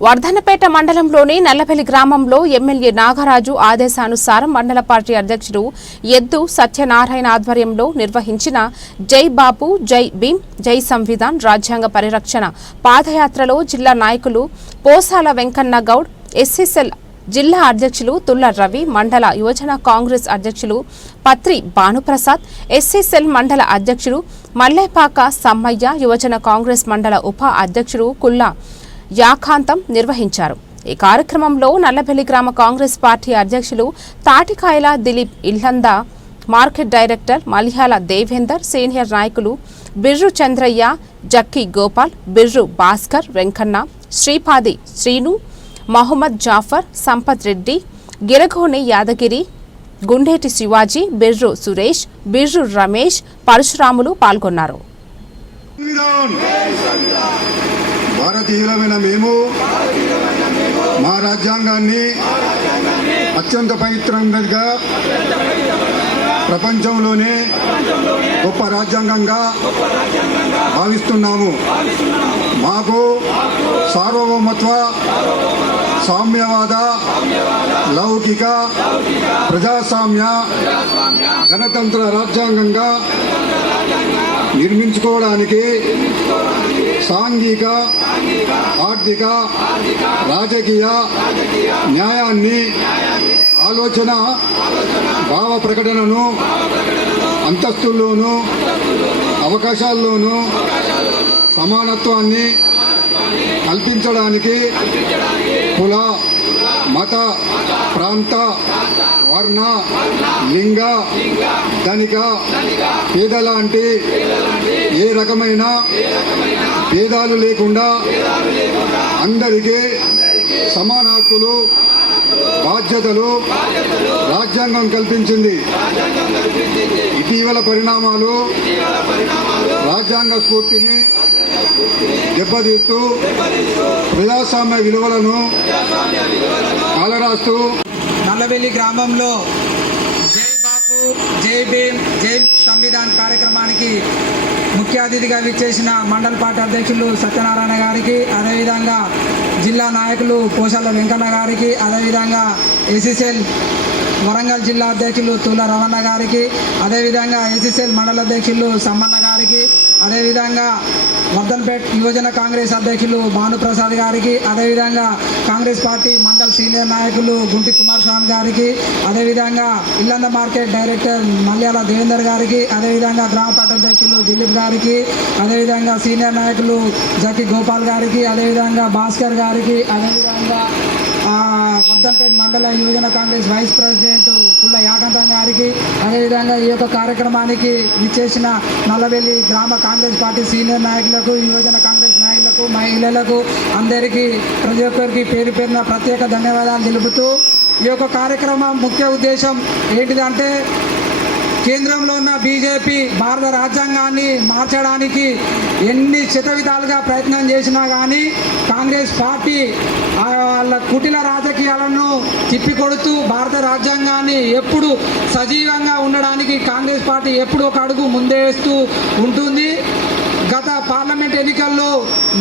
వర్ధనపేట మండలంలోని నల్లపల్లి గ్రామంలో ఎమ్మెల్యే నాగరాజు ఆదేశానుసారం మండల పార్టీ అధ్యక్షుడు ఎద్దు సత్యనారాయణ ఆధ్వర్యంలో నిర్వహించిన జై బాపు జై భీమ్ జై సంవిధాన్ రాజ్యాంగ పరిరక్షణ పాదయాత్రలో జిల్లా నాయకులు పోసాల వెంకన్న గౌడ్ ఎస్ఎస్ఎల్ జిల్లా అధ్యక్షులు తుల్ల రవి మండల యువజన కాంగ్రెస్ అధ్యక్షులు పత్రి భానుప్రసాద్ ఎస్ఎస్ఎల్ మండల అధ్యక్షుడు మల్లెపాక సమ్మయ్య యువజన కాంగ్రెస్ మండల ఉప అధ్యక్షుడు కుల్లా యాఖాంతం నిర్వహించారు. ఈ కార్యక్రమంలో నల్లబెల్లి గ్రామ కాంగ్రెస్ పార్టీ అధ్యక్షులు Tatikayala Dilip Illanda market director Malihala Devender senior నాయకులు బిర్రు చంద్రయ్య జక్కి గోపాల్ బిర్రు భాస్కర్ వెంకన్న శ్రీపాది శ్రీను మహమ్మద్ జాఫర్ సంపత్ రెడ్డి గిరగోని యాదగిరి గుండేటి శివాజీ బిర్రు సురేష్ బిర్రు రమేష్ పరశురాములు పాల్గొన్నారు. భారతీయులమైన మేము మా రాజ్యాంగాన్ని అత్యంత పవిత్రంగా ప్రపంచంలోనే గొప్ప రాజ్యాంగంగా భావిస్తున్నాము. మాకు సార్వభౌమత్వ సామ్యవాద లౌకిక ప్రజాస్వామ్య గణతంత్ర రాజ్యాంగంగా నిర్మించుకోవడానికి సాంఘిక ఆర్థిక రాజకీయ న్యాయాన్ని ఆలోచన భావ ప్రకటనను అంతస్తుల్లోనూ అవకాశాల్లోనూ సమానత్వాన్ని కల్పించడానికి కుల మత ప్రాంత వర్ణ లింగ ధనిక పేద లాంటి ఏ రకమైన భేదాలు లేకుండా అందరికీ సమాన హక్కులు బాధ్యతలు రాజ్యాంగం కల్పించింది. ఇటీవల పరిణామాలు రాజ్యాంగ స్ఫూర్తిని దెబ్బతీస్తూ ప్రజాస్వామ్య విలువలను కాలరాస్తూ నల్లవెల్లి గ్రామంలో జై బాపు జై భీమ్ జై సంవిధాన్ కార్యక్రమానికి ముఖ్య అతిథిగా విచ్చేసిన మండల పార్టీ అధ్యక్షులు సత్యనారాయణ గారికి అదేవిధంగా జిల్లా నాయకులు పోషాల వెంకన్న గారికి అదేవిధంగా ఎస్ఎస్ఎల్ వరంగల్ జిల్లా అధ్యక్షులు తుల రమణ గారికి అదేవిధంగా ఎస్ఎస్ఎల్ మండల అధ్యక్షులు సమ్మన్న గారికి అదేవిధంగా వర్ధన్పేట్ యువజన కాంగ్రెస్ అధ్యక్షులు భానుప్రసాద్ గారికి అదేవిధంగా కాంగ్రెస్ పార్టీ మండల్ సీనియర్ నాయకులు గుంటి కుమారస్వామి గారికి అదేవిధంగా ఇల్లంద మార్కెట్ డైరెక్టర్ మల్యాల దేవేందర్ గారికి అదేవిధంగా గ్రామ పార్టీ అధ్యక్షులు దిలీప్ గారికి అదేవిధంగా సీనియర్ నాయకులు జకి గోపాల్ గారికి అదేవిధంగా భాస్కర్ గారికి అదేవిధంగా వర్ధన్పేట్ మండల యువజన కాంగ్రెస్ వైస్ ప్రెసిడెంట్ పుల్ల యాగంతం గారికి అదేవిధంగా ఈ యొక్క కార్యక్రమానికి ఇచ్చేసిన నల్లవెల్లి గ్రామ కాంగ్రెస్ పార్టీ సీనియర్ నాయకులకు యువజన కాంగ్రెస్ నాయకులకు మహిళలకు అందరికీ ప్రతి ఒక్కరికి పేరు పేరున ప్రత్యేక ధన్యవాదాలు తెలుపుతూ ఈ యొక్క కార్యక్రమం ముఖ్య ఉద్దేశం ఏంటిదంటే కేంద్రంలో ఉన్న బీజేపీ భారత రాజ్యాంగాన్ని మార్చడానికి ఎన్ని విధాలుగా ప్రయత్నం చేసినా కానీ కాంగ్రెస్ పార్టీ ఆ వాళ్ళ కుటిల రాజకీయాలను తిప్పికొడుతూ భారత రాజ్యాంగాన్ని ఎప్పుడు సజీవంగా ఉండడానికి కాంగ్రెస్ పార్టీ ఎప్పుడు ఒక అడుగు ముందేస్తూ ఉంటుంది. గత పార్లమెంట్ ఎన్నికల్లో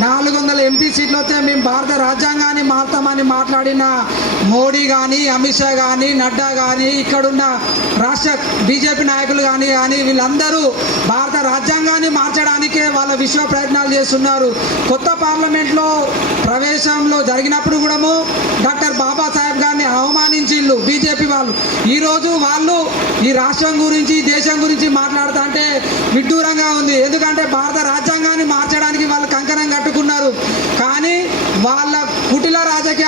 నాలుగు వందల ఎంపీ సీట్లు వస్తే మేము భారత రాజ్యాంగాన్ని మారుతామని మాట్లాడిన మోడీ కానీ అమిత్ షా కానీ నడ్డా కానీ ఇక్కడున్న రాష్ట్ర బీజేపీ నాయకులు కానీ కానీ వీళ్ళందరూ భారత రాజ్యాంగాన్ని మార్చడానికే వాళ్ళ విశ్వ ప్రయత్నాలు చేస్తున్నారు. కొత్త పార్లమెంట్లో ప్రవేశంలో జరిగినప్పుడు కూడాము డాక్టర్ బాబాసాహెబ్ గారిని అవమానించిళ్ళు బీజేపీ వాళ్ళు. ఈరోజు వాళ్ళు ఈ రాష్ట్రం గురించి దేశం గురించి మాట్లాడుతా అంటే విడ్డూరంగా ఉంది. ఎందుకంటే భారత రాజ్యాంగాన్ని మార్చడానికి వాళ్ళు కంకణం కట్టుకున్నారు. కానీ వాళ్ళ కుటిల రాజకీయ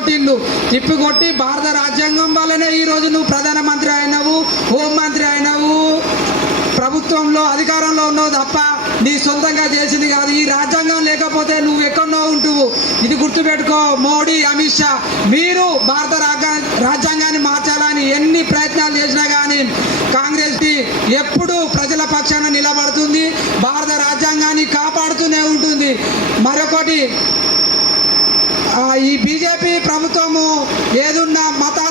తిప్పికొట్టిండు తిప్పికొట్టి భారత రాజ్యాంగం వల్లనే ఈరోజు నువ్వు ప్రధానమంత్రి అయినావు హోంమంత్రి అయినావు. ప్రభుత్వంలో అధికారంలో ఉన్నావు తప్ప నీ సొంతంగా చేసింది కాదు. ఈ రాజ్యాంగం లేకపోతే నువ్వు ఎక్కడో ఉంటువు. ఇది గుర్తుపెట్టుకో మోడీ అమిత్ షా మీరు భారత రాజ్యాంగాన్ని మార్చాలని ఎన్ని ప్రయత్నాలు చేసినా కానీ కాంగ్రెస్ ఎప్పుడు ప్రజల పక్షాన నిలబడుతుంది. ఈ బీజేపీ ప్రభుత్వము ఏదున్నా మత